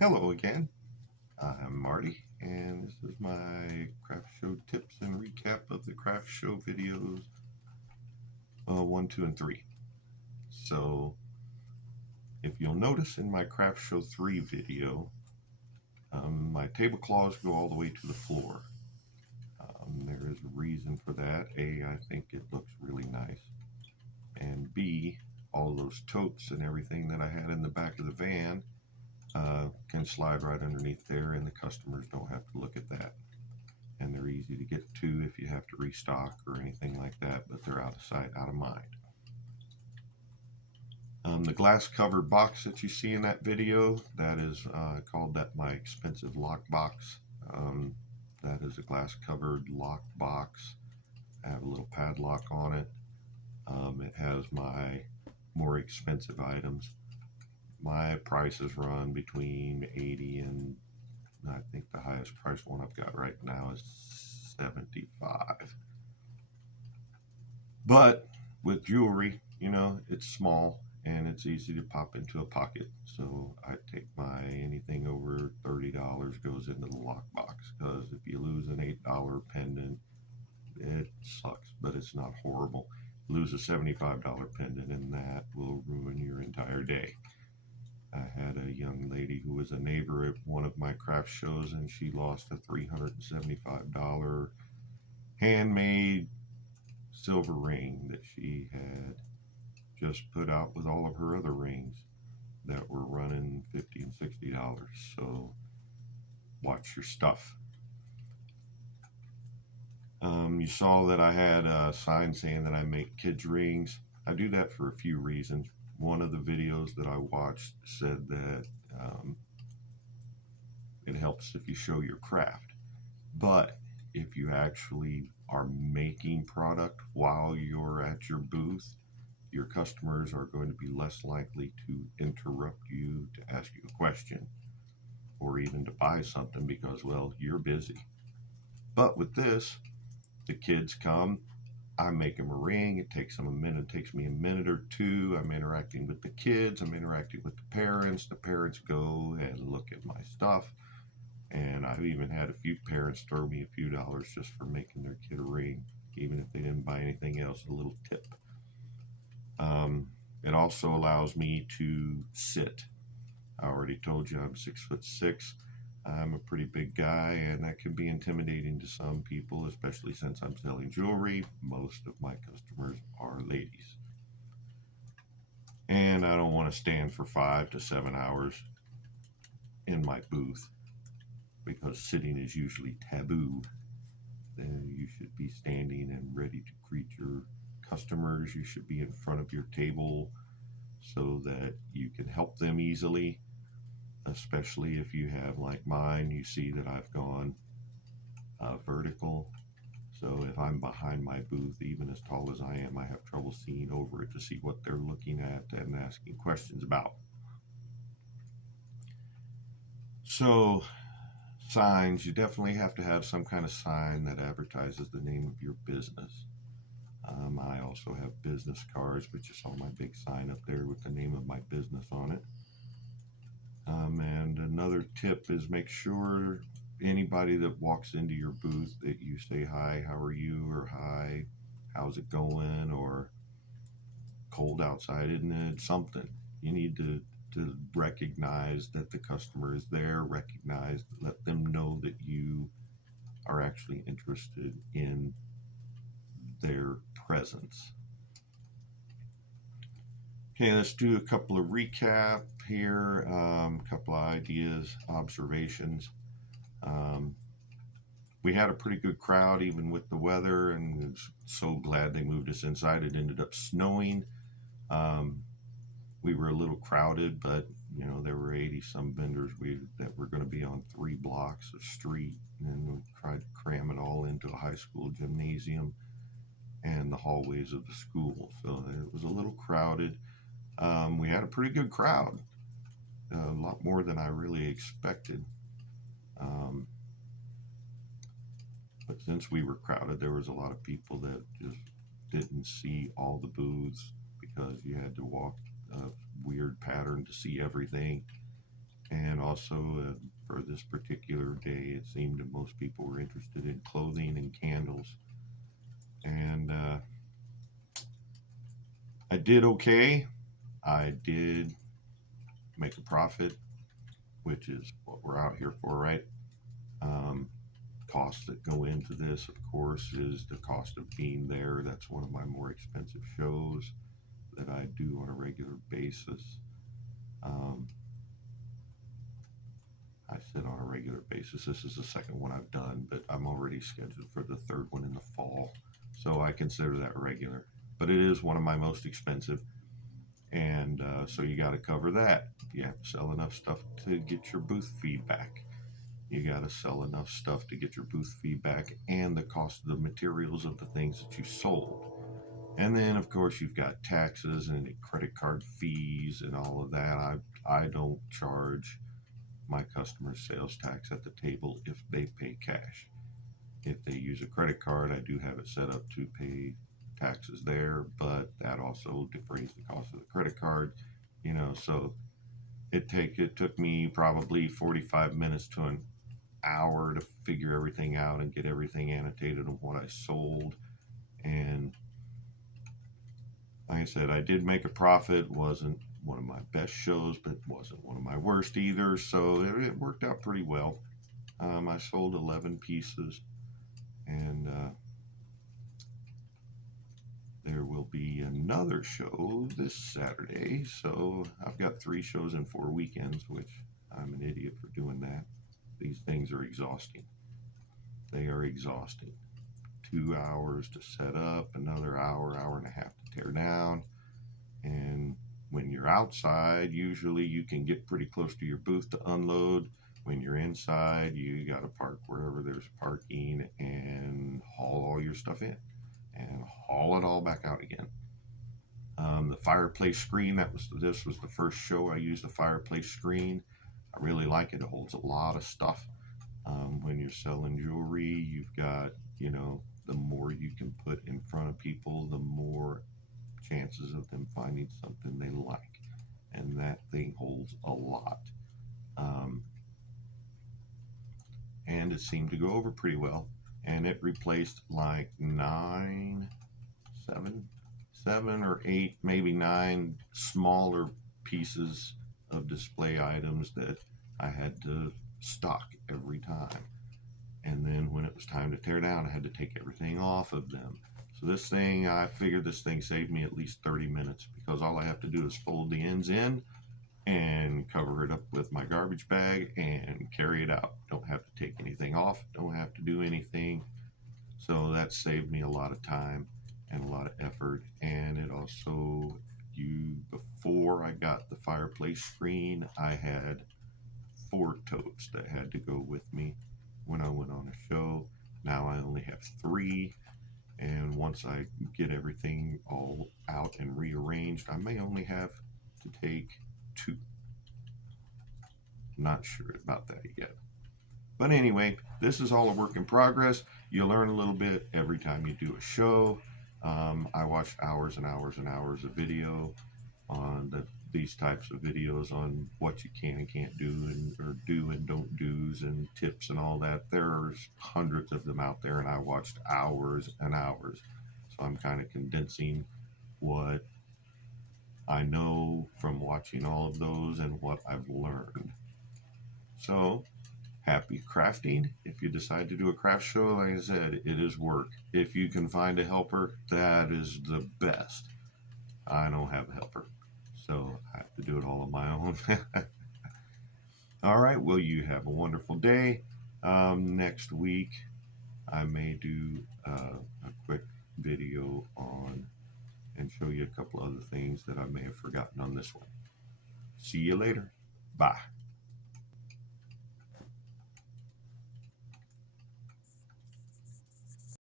Hello again. I'm Marty, and this is my craft show tips and recap of the craft show videos 1, 2, and 3. So, if you'll notice in my craft show 3 video, my tablecloths go all the way to the floor. There is a reason for that. A, I think it looks really nice. And B, all those totes and everything that I had in the back of the van can slide right underneath there, and the customers don't have to look at that. And they're easy to get to if you have to restock or anything like that, but they're out of sight, out of mind. The glass covered box that you see in that video, that is called that my expensive lock box. That is a glass covered lock box. I have a little padlock on it. It has my more expensive items. My prices run between 80 and I think the highest priced one I've got right now is 75. But with jewelry, it's small and it's easy to pop into a pocket. So I take my anything over $30 goes into the lockbox because if you lose an $8 pendant, it sucks, but it's not horrible. Lose a $75 pendant and that will ruin your entire day. I had a young lady who was a neighbor at one of my craft shows and she lost a $375 handmade silver ring that she had just put out with all of her other rings that were running $50 and $60. So watch your stuff. You saw that I had a sign saying that I make kids rings. I do that for a few reasons. One of the videos that I watched said that it helps if you show your craft. But if you actually are making product while you're at your booth, your customers are going to be less likely to interrupt you to ask you a question or even to buy something because, well, you're busy. But with this, the kids come, I make them a ring. It takes them a minute, it takes me a minute or two. I'm interacting with the kids, I'm interacting with the parents. The parents go and look at my stuff. And I've even had a few parents throw me a few dollars just for making their kid a ring, even if they didn't buy anything else, a little tip. It also allows me to sit. I already told you I'm 6'6". I'm a pretty big guy, and that can be intimidating to some people, especially since I'm selling jewelry. Most of my customers are ladies. And I don't want to stand for 5 to 7 hours in my booth because sitting is usually taboo. Then you should be standing and ready to greet your customers. You should be in front of your table so that you can help them easily, especially if you have, like mine, you see that I've gone vertical. So if I'm behind my booth, even as tall as I am, I have trouble seeing over it to see what they're looking at and asking questions about. So signs, you definitely have to have some kind of sign that advertises the name of your business. I also have business cards, but you saw my big sign up there with the name of my business on it. And another tip is make sure anybody that walks into your booth that you say hi, how are you, or hi, how's it going, or cold outside, isn't it? Something. You need to recognize that the customer is there, recognize, let them know that you are actually interested in their presence. Okay, let's do a couple of recap here, a couple of ideas, observations. Um, we had a pretty good crowd even with the weather, and so glad they moved us inside. It ended up snowing. Um, we were a little crowded, but there were 80 some vendors that were going to be on 3 blocks of street, and we tried to cram it all into a high school gymnasium and the hallways of the school. So it was a little crowded. We had a pretty good crowd, a lot more than I really expected. Um, but since we were crowded, there was a lot of people that just didn't see all the booths because you had to walk a weird pattern to see everything. And also for this particular day, it seemed that most people were interested in clothing and candles. And I did okay. I did make a profit, which is what we're out here for, right? Um, Costs that go into this, of course, is the cost of being there. That's one of my more expensive shows that I do on a regular basis. Um, I said on a regular basis. This is the second one I've done, but I'm already scheduled for the third one in the fall. So I consider that regular. But it is one of my most expensive. And so you got to cover that. You have to sell enough stuff to get your booth feedback. You got to sell enough stuff to get your booth feedback and the cost of the materials of the things that you sold. And then, of course, you've got taxes and credit card fees and all of that. I don't charge my customers sales tax at the table if they pay cash. If they use a credit card, I do have it set up to pay taxes there, but that also brings the cost of the credit card, so it took me probably 45 minutes to an hour to figure everything out and get everything annotated on what I sold. And like I said, I did make a profit. Wasn't one of my best shows, but wasn't one of my worst either. So it worked out pretty well. I sold 11 pieces, and there will be another show this Saturday. So I've got 3 shows in 4 weekends, which I'm an idiot for doing that. These things are exhausting. They are exhausting. 2 hours to set up, another hour, hour and a half to tear down. And when you're outside, usually you can get pretty close to your booth to unload. When you're inside, you got to park wherever there's parking and haul all your stuff in and haul it all back out again. The fireplace screen, this was the first show I used the fireplace screen. I really like it. It holds a lot of stuff. When you're selling jewelry, you've got, the more you can put in front of people, the more chances of them finding something they like. And that thing holds a lot. Um, and it seemed to go over pretty well. And it replaced like seven or eight, maybe 9 smaller pieces of display items that I had to stock every time. And then when it was time to tear down, I had to take everything off of them. So I figured this thing saved me at least 30 minutes because all I have to do is fold the ends in and cover it up with my garbage bag and carry it out. Don't have to take anything off, don't have to do anything. So that saved me a lot of time and a lot of effort. And it also, before I got the fireplace screen, I had 4 totes that had to go with me when I went on a show. Now I only have 3. And once I get everything all out and rearranged, I may only have to take 2. Not sure about that yet. But anyway, this is all a work in progress. You learn a little bit every time you do a show. I watched hours and hours and hours of video on these types of videos on what you can and can't do, or do and don't do's and tips and all that. There's hundreds of them out there, and I watched hours and hours. So I'm kind of condensing what I know from watching all of those and what I've learned. So happy crafting. If you decide to do a craft show, like I said, it is work. If you can find a helper, that is the best. I don't have a helper, so I have to do it all on my own. All right, well, you have a wonderful day. Next week, I may do a quick video on and show you a couple other things that I may have forgotten on this one. See you later. Bye.